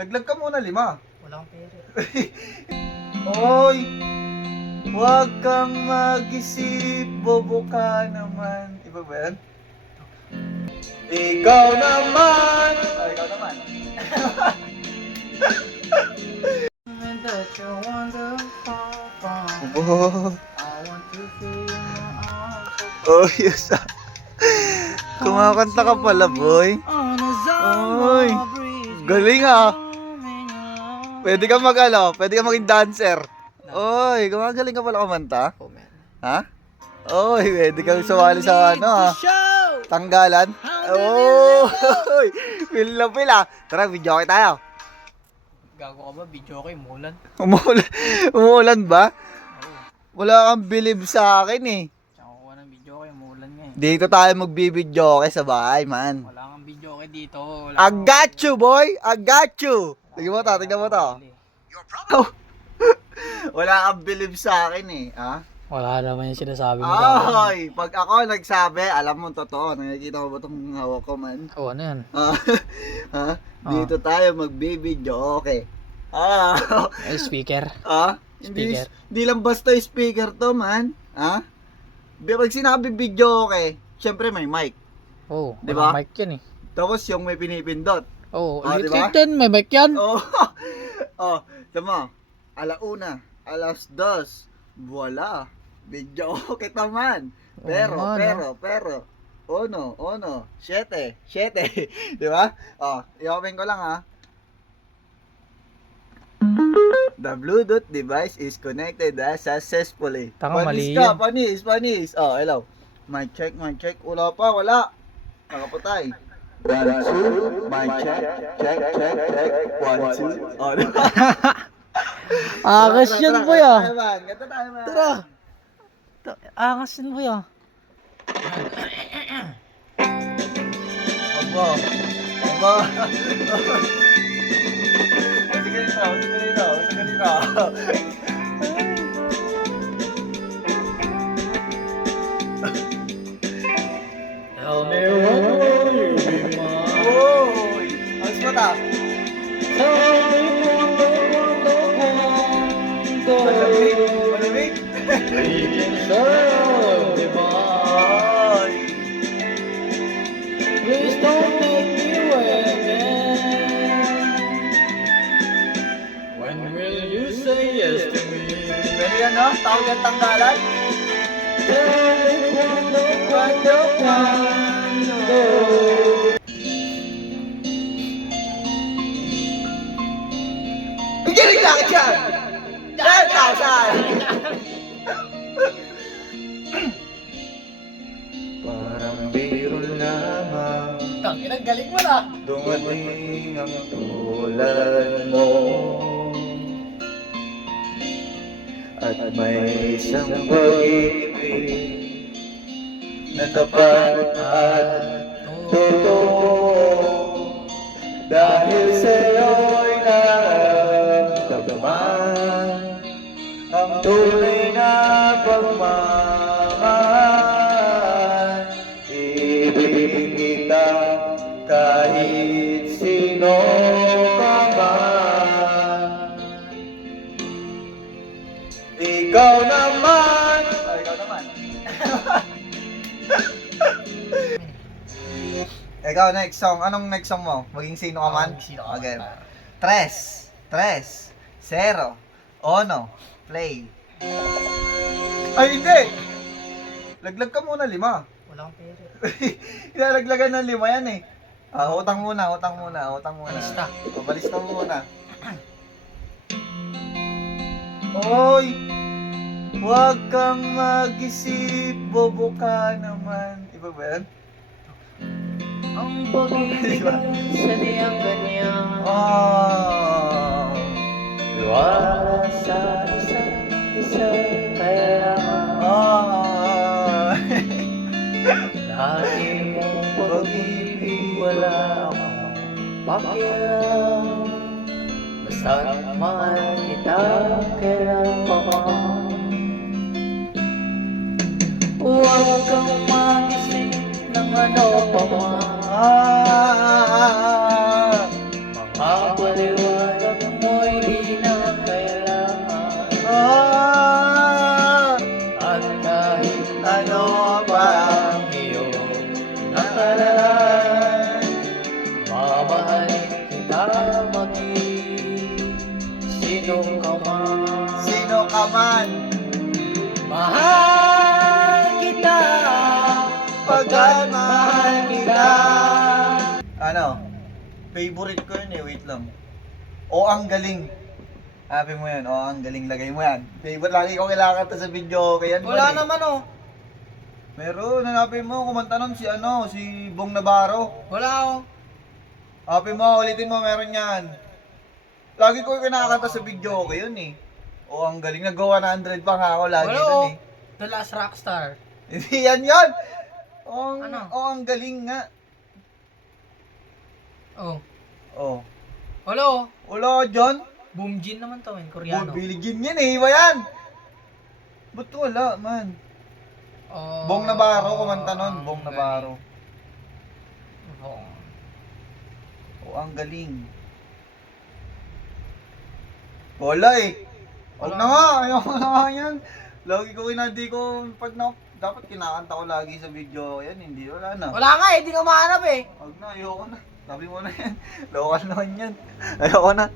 Laglag ka muna 5. Wala akong pera. Oy! Huwag kang mag-isip, bobo ka naman. Iba ba yan? Ikaw naman! Oh, ikaw naman. Obo. Oh, yes. Kumakanta ka pala, boy. Oy, galing ah. Pwede ka pwede ka maging dancer. Oy, gumagaling ka pala kumanta. Ha? Oy, pwede kang sumali sa tanggalan. Oy, feel na feel ah. Tara, video okay tayo. Gago ka ba? Video okay, umulan. Umuulan ba? Wala kang believe sa akin eh. Tsaka kuha ng video okay, umulan nga eh. Dito tayo magbibidyo okay sa bahay, man. Wala kang video okay dito. I got you, boy! I got you! Tignan mo to, tignan mo to. Wala kang believe sa akin eh, ha? Wala naman yung sinasabi mo. Ay, pag ako nagsabi, alam mo totoo. Nakikita mo ba itong hawak ko, man? Oo, ano yan? Ha? Dito tayo magbibidyo, okay. Speaker. Hindi, Speaker. hindi lang basta speaker to, man. Ha? Pag sinabi video, okay, syempre may mic. Oo, diba? mic yan eh. Tapos yung may pinipindot. Oo, diba? din, may mic yan. Tama. Alauna, 2:00, wala. Video okay naman. Pero, ono, 7. Di ba? I-open ko lang ha. The Bluetooth device is connected successfully. Tanga, mali yan. Panis. Hello. Mic check. Wala. Nakapatay. 1, 2, mic check. 1, 2. Diba? Angas yan, boy ah. Ganda tayo man. Tara. Angas yan, boy ah. Aba. Sige dito. Tell me what will you be mine? Oy! Ang mata. Tell me Malamig. Making sure di ba? Ay. Please don't make me wait again. When will you say yes to me? Pwede yan no? Tawag ang tanggalan. Cuando. Pigiling lang dyan! 10,000! Parang biro lamang Tangina, galing mo na. dumating ang tulad mo. At may isang pag-ibig na tapat at totoo. Dahil sa'yo'y nararamdaman ang tunay na pagmamahal. Ibigin kita kahit sino ka man. Ikaw naman! Ikaw naman. Ikaw, next song. Anong next song mo? Maging sino ka man? Sino ka man. Okay. 3, 0, ono, play. Ay, hindi! Laglag ka muna 5. Wala akong pera. Ilalaglagan ng 5 yan eh. Utang muna. Balista. Balista mo muna. Oy! Huwag kang mag-isip, bobo ka naman. Iba ba yan? Ang pag-ibig ang sadyang ganyan. Iwala sa isa't isa kailangan. Lagi mong pag-ibig wala akong pakialam. Basta't mahal kita kailangan. Huwag kang mag-isip ng ano pa man. Mga baliwan Sino ka man, Sino ka man, mahal kita, pagkat mahal kita. kita. Ano? Favorite ko yun eh, wait lang. O ang galing. Happy mo yan, o ang galing, lagay mo yan. Favorite, lagi ko kailangan sa video, kaya Wala naman oh. Meron, hanapin mo, kumanta nun si si Bong Navarro. Wala oh. Hanapin mo, ulitin mo, meron yan. Lagi ko kinakanta sa video ko yun eh. O ang galing, nag-100 pa nga ako lagi Wala dun oh. eh. The Last Rockstar. Hindi yan yun! Ano? O ang galing nga. Oh. O. Wala oh. Wala John. Boom Jin naman to, Koreano. Biligin yan eh, iba yan. Ba't wala man? Oh, Bong Navarro, kumanta nun, Bong Navarro. Bong. O ang galing. Wala eh. Huwag na nga, ayoko na nga yan. Lagi ko hindi ko, dapat kinakanta ko lagi sa video yan, hindi, wala na. Wala nga eh, di ka mahanap eh. Huwag na, ayoko na. Sabi mo na yan. Lokal naman yan. Ayoko na.